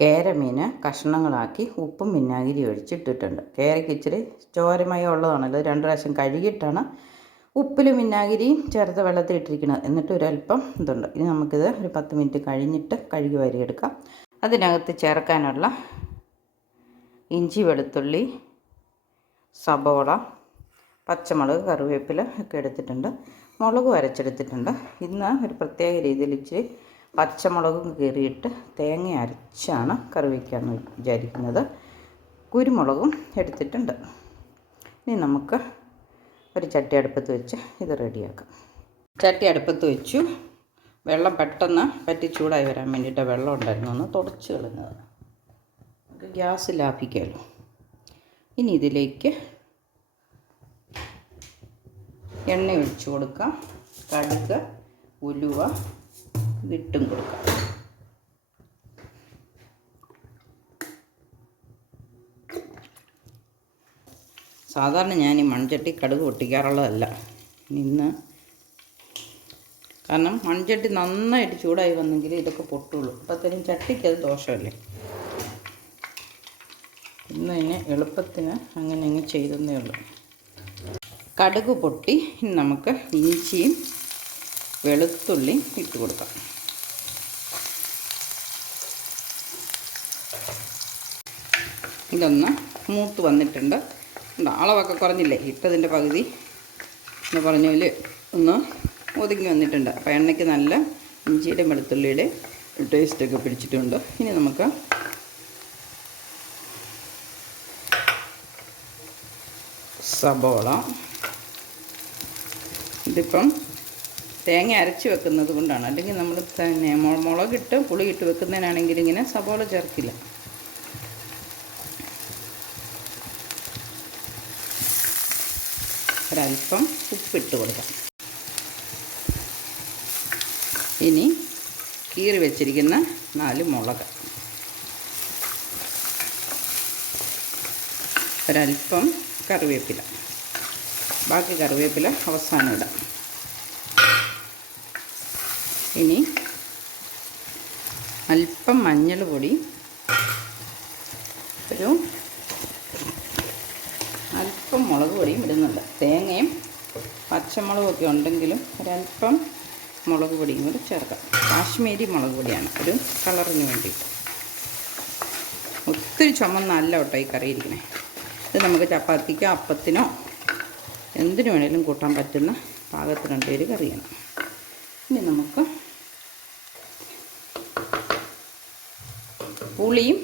കേരമീൻ കഷ്ണങ്ങളാക്കി ഉപ്പും വിനാഗിരി ഒഴിച്ചിട്ടിട്ടുണ്ട്. കേരയ്ക്ക് ഇച്ചിരി ചോരമയം ഉള്ളതാണല്ലോ. 2 പ്രാവശ്യം കഴുകിയിട്ടാണ് ഉപ്പിലും വിനാഗിരിയും ചേർത്ത് വെള്ളത്തിൽ ഇട്ടിരിക്കുന്നത്. എന്നിട്ട് ഒരല്പം ഇതുണ്ട്. ഇനി നമുക്കിത് ഒരു 10 മിനിറ്റ് കഴിഞ്ഞിട്ട് കഴുകി വാരിയെടുക്കാം. അതിനകത്ത് ചേർക്കാനുള്ള ഇഞ്ചി, വെളുത്തുള്ളി, സബോള, പച്ചമുളക്, കറിവേപ്പില ഒക്കെ എടുത്തിട്ടുണ്ട്. മുളക് അരച്ചെടുത്തിട്ടുണ്ട്. ഇന്ന് ഒരു പ്രത്യേക രീതിയിൽ ഇച്ചിരി പച്ചമുളകും കീറിയിട്ട് തേങ്ങ അരച്ചാണ് കറി വയ്ക്കാമെന്ന് വിചാരിക്കുന്നത്. കുരുമുളകും എടുത്തിട്ടുണ്ട്. ഇനി നമുക്ക് ഒരു ചട്ടി അടുപ്പത്ത് വെച്ച് ഇത് റെഡിയാക്കാം. ചട്ടി അടുപ്പത്ത് വെച്ചു. വെള്ളം പെട്ടെന്ന് പറ്റി ചൂടായി വരാൻ വേണ്ടിയിട്ട് വെള്ളം ഉണ്ടായിരുന്നു, ഒന്ന് തുടച്ച് കളഞ്ഞത്. നമുക്ക് ഗ്യാസ് ലാഭിക്കാമല്ലോ. ഇനി ഇതിലേക്ക് എണ്ണ ഒഴിച്ച് കൊടുക്കാം. കടുക്, ഉലുവ ഇതിട്ടും കൊടുക്കാം. സാധാരണ ഞാൻ ഈ മൺചട്ടി കടുക് പൊട്ടിക്കാറുള്ളതല്ല ഇന്ന്, കാരണം മൺചട്ടി നന്നായിട്ട് ചൂടായി വന്നെങ്കിൽ ഇതൊക്കെ പൊട്ടുള്ളൂ. അപ്പോഴത്തേനും ചട്ടിക്ക് അത് ദോഷമല്ലേ. ഇന്ന് തന്നെ എളുപ്പത്തിന് അങ്ങനെ ചെയ്തെന്നേ ഉള്ളൂ. കടുക് പൊട്ടി. ഇനി നമുക്ക് ഇഞ്ചിയും വെളുത്തുള്ളിയും ഇട്ട് കൊടുക്കാം. ഇതൊന്ന് മൂത്ത് വന്നിട്ടുണ്ട്. അളവൊക്കെ കുറഞ്ഞില്ലേ, ഇട്ടതിൻ്റെ പകുതി എന്ന് പറഞ്ഞ പോലെ ഒന്ന് ഒതുങ്ങി വന്നിട്ടുണ്ട്. അപ്പോൾ എണ്ണയ്ക്ക് നല്ല ഇഞ്ചിയുടെ വെളുത്തുള്ളിയുടെ ടേസ്റ്റൊക്കെ പിടിച്ചിട്ടുണ്ട്. ഇനി നമുക്ക് സബോള, ഇതിപ്പം തേങ്ങ അരച്ച് വെക്കുന്നത് കൊണ്ടാണ്. അല്ലെങ്കിൽ നമ്മൾ തന്നെ മുളകിട്ട് പുളിയിട്ട് വെക്കുന്നതിനാണെങ്കിൽ ഇങ്ങനെ സബോള ചേർക്കില്ല. ഒരല്പം ഉപ്പിട്ട് കൊടുക്കാം. ഇനി കീറി വെച്ചിരിക്കുന്ന 4 മുളക്, ഒരല്പം കറിവേപ്പില, ബാക്കി കറിവേപ്പില അവസാനം ഇടാം. ഇനി അല്പം മഞ്ഞൾ പൊടി, ഒരു അല്പം മുളക് പൊടിയും ഇടുന്നുണ്ട്. തേങ്ങയും പച്ചമുളകൊക്കെ ഉണ്ടെങ്കിലും ഒരല്പം മുളക് പൊടിയും കൂടി ചേർക്കാം. കാശ്മീരി മുളക് പൊടിയാണ്, ഒരു കളറിന് വേണ്ടിയിട്ട്. ഒത്തിരി ചുമന്നല്ല കേട്ടോ ഈ കറി ഇരിക്കണേ. ഇത് നമുക്ക് ചപ്പാത്തിക്കോ അപ്പത്തിനോ എന്തിനു വേണേലും കൂട്ടാൻ പറ്റുന്ന പാകത്തിനുള്ള ഒരു കറിയാണ്. ഇനി നമുക്ക് പുളിയും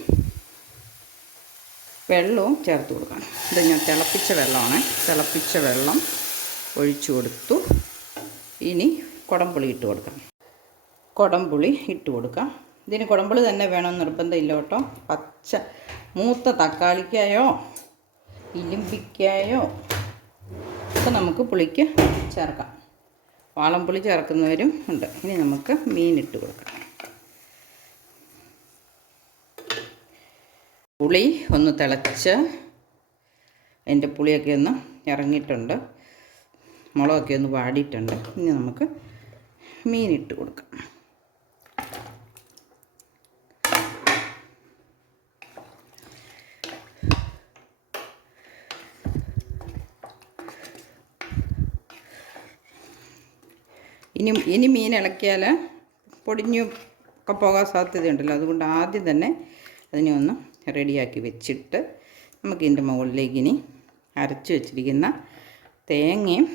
വെള്ളവും ചേർത്ത് കൊടുക്കണം. ഇത് ഞാൻ തിളപ്പിച്ച വെള്ളമാണ്. തിളപ്പിച്ച വെള്ളം ഒഴിച്ചു കൊടുത്തു. ഇനി കുടംപുളി ഇട്ട് കൊടുക്കാം. കുടംപുളി ഇട്ട് കൊടുക്കാം. ഇതിന് കുടംപുളി തന്നെ വേണമെന്ന് നിർബന്ധമില്ല കേട്ടോ. മൂത്ത തക്കാളിക്കായോ ഇലിമ്പിക്കായോ ഒക്കെ നമുക്ക് പുളിക്ക് ചേർക്കാം. വാളംപുളി ചേർക്കുന്നവരും ഉണ്ട്. ഇനി നമുക്ക് മീനിട്ട് കൊടുക്കാം. പുളി ഒന്ന് തിളച്ച് അതിൻ്റെ പുളിയൊക്കെ ഒന്ന് ഇറങ്ങിയിട്ടുണ്ട്, മുളകൊക്കെ ഒന്ന് വാടിയിട്ടുണ്ട്. ഇനി നമുക്ക് മീനിട്ട് കൊടുക്കാം. ഇനി മീൻ ഇളക്കിയാൽ പൊടിഞ്ഞു ഒക്കെ പോകാൻ സാധ്യതയുണ്ടല്ലോ. അതുകൊണ്ട് ആദ്യം തന്നെ അതിനെ ഒന്ന് റെഡിയാക്കി വെച്ചിട്ട് നമുക്ക് ഇതിൻ്റെ മുകളിലേക്ക് ഇനി അരച്ച് വെച്ചിരിക്കുന്ന തേങ്ങയും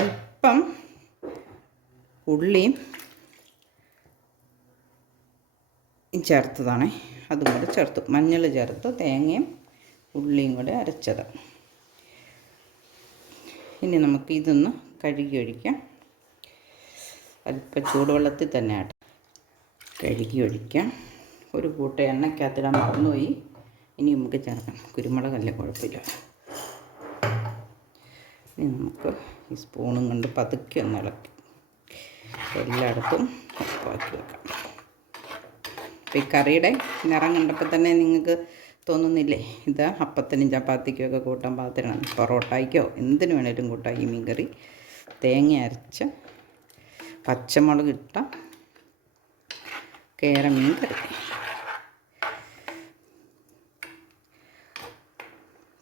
അല്പം ഉള്ളിയും ചേർത്തതാണ്. അതും കൂടെ ചേർത്തു. മഞ്ഞൾ ചേർത്ത് തേങ്ങയും ഉള്ളിയും കൂടെ അരച്ചത്. ഇനി നമുക്ക് ഇതൊന്ന് കഴുകി ഒഴിക്കാം. അല്പം ചൂടുവെള്ളത്തിൽ തന്നെ ആട്ടെ കഴുകി ഒഴിക്കാം. ഒരു കൂട്ട എണ്ണയ്ക്കകത്തിടാൻ മറന്നുപോയി. ഇനി നമുക്ക് ചേർക്കാം. കുരുമുളകല്ല, കുഴപ്പമില്ല. ഇനി നമുക്ക് ഈ സ്പൂണും കൊണ്ട് പതുക്കെ ഒന്ന് ഇളക്കി എല്ലായിടത്തും ഉപ്പാക്കി വെക്കാം. അപ്പോൾ ഈ കറിയുടെ നിറം കണ്ടപ്പോൾ തന്നെ നിങ്ങൾക്ക് തോന്നുന്നില്ലേ ഇത് അപ്പത്തിനും ചപ്പാത്തിക്കും ഒക്കെ കൂട്ടാൻ പാത്രമാണ്. പൊറോട്ടയ്ക്കോ എന്തിനു വേണേലും കൂട്ടാം ഈ മീൻ കറി. തേങ്ങ അരച്ച് പച്ചമുളക് ഇട്ട കേര മീൻ കറി.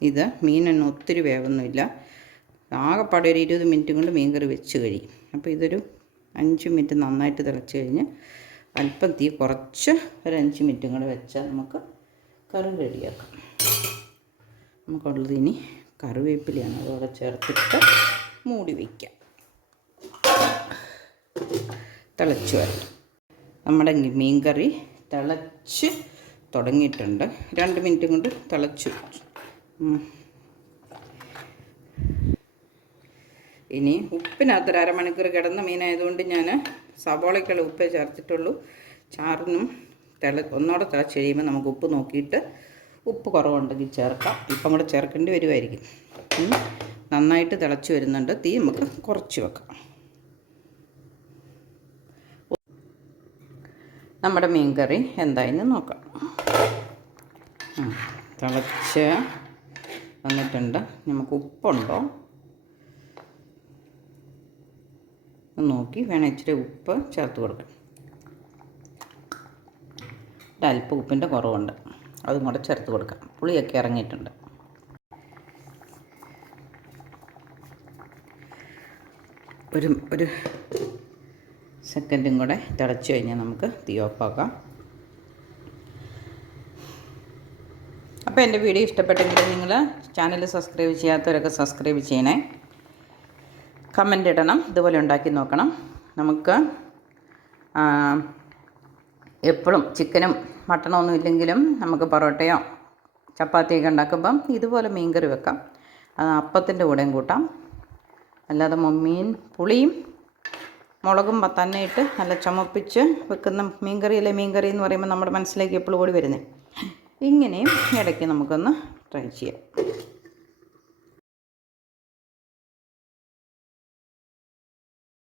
ഇത് മീനൊന്നും ഒത്തിരി വേവൊന്നുമില്ല, ആകെപ്പാടെ ഒരു 20 മിനിറ്റ് കൊണ്ട് മീൻ കറി വെച്ച് കഴിയും. അപ്പോൾ ഇതൊരു 5 മിനിറ്റ് നന്നായിട്ട് തിളച്ച് കഴിഞ്ഞ് അല്പം തീ കുറച്ച് ഒരു 5 മിനിറ്റും കൂടെ വെച്ചാൽ നമുക്ക് കറി റെഡിയാക്കാം. നമുക്കുള്ളത് ഇനി കറിവേപ്പിലയാണ്, അതോടെ ചേർത്തിട്ട് മൂടി വയ്ക്കാം. തിളച്ച് വരണം. നമ്മുടെ മീൻ കറി തിളച്ച് തുടങ്ങിയിട്ടുണ്ട്. 2 മിനിറ്റ് കൊണ്ട് തിളച്ചു. ഇനി ഉപ്പിനകത്തൊരു അരമണിക്കൂർ കിടന്ന മീനായതുകൊണ്ട് ഞാൻ സവോളയ്ക്കുള്ള ഉപ്പേ ചേർത്തിട്ടുള്ളൂ. ചാറിനും ഒന്നോടെ തിളച്ച് കഴിയുമ്പോൾ നമുക്ക് ഉപ്പ് നോക്കിയിട്ട് ഉപ്പ് കുറവുണ്ടെങ്കിൽ ചേർക്കാം. ഇപ്പം കൂടെ ചേർക്കേണ്ടി വരുമായിരിക്കും. നന്നായിട്ട് തിളച്ച് വരുന്നുണ്ട്. തീ നമുക്ക് കുറച്ച് വെക്കാം. നമ്മുടെ മീൻ കറി എന്തായെന്ന് നോക്കാം. തിളച്ച് വന്നിട്ടുണ്ട്. നമുക്ക് ഉപ്പുണ്ടോ നോക്കി വേണം ഇച്ചിരി ഉപ്പ് ചേർത്ത് കൊടുക്കാം. ഒരല്പം ഉപ്പിൻ്റെ കുറവുണ്ട്, അതും കൂടെ ചേർത്ത് കൊടുക്കാം. പുളിയൊക്കെ ഇറങ്ങിയിട്ടുണ്ട്. ഒരു സെക്കൻഡും കൂടെ തിളച്ച് കഴിഞ്ഞാൽ നമുക്ക് തീ ഓഫാക്കാം. അപ്പോൾ എൻ്റെ വീഡിയോ ഇഷ്ടപ്പെട്ടെങ്കിൽ നിങ്ങൾ ചാനൽ സബ്സ്ക്രൈബ് ചെയ്യാത്തവരൊക്കെ സബ്സ്ക്രൈബ് ചെയ്യണേ. കമൻ്റ് ഇടണം. ഇതുപോലെ ഉണ്ടാക്കി നോക്കണം. നമുക്ക് എപ്പോഴും ചിക്കനും മട്ടണോ ഒന്നും ഇല്ലെങ്കിലും നമുക്ക് പൊറോട്ടയോ ചപ്പാത്തിയൊക്കെ ഉണ്ടാക്കുമ്പം ഇതുപോലെ മീൻ കറി വെക്കാം. അപ്പത്തിൻ്റെ കൂടെയും കൂട്ടാം. അല്ലാതെ മീൻ പുളിയും മുളകും തന്നെ ഇട്ട് നല്ല ചുമപ്പിച്ച് വെക്കുന്ന മീൻ കറി എന്ന് പറയുമ്പോൾ നമ്മുടെ മനസ്സിലേക്ക് എപ്പോഴും ഓടി വരുന്നത്. ഇങ്ങനെയും ഇടയ്ക്ക് നമുക്കൊന്ന് ട്രൈ ചെയ്യാം.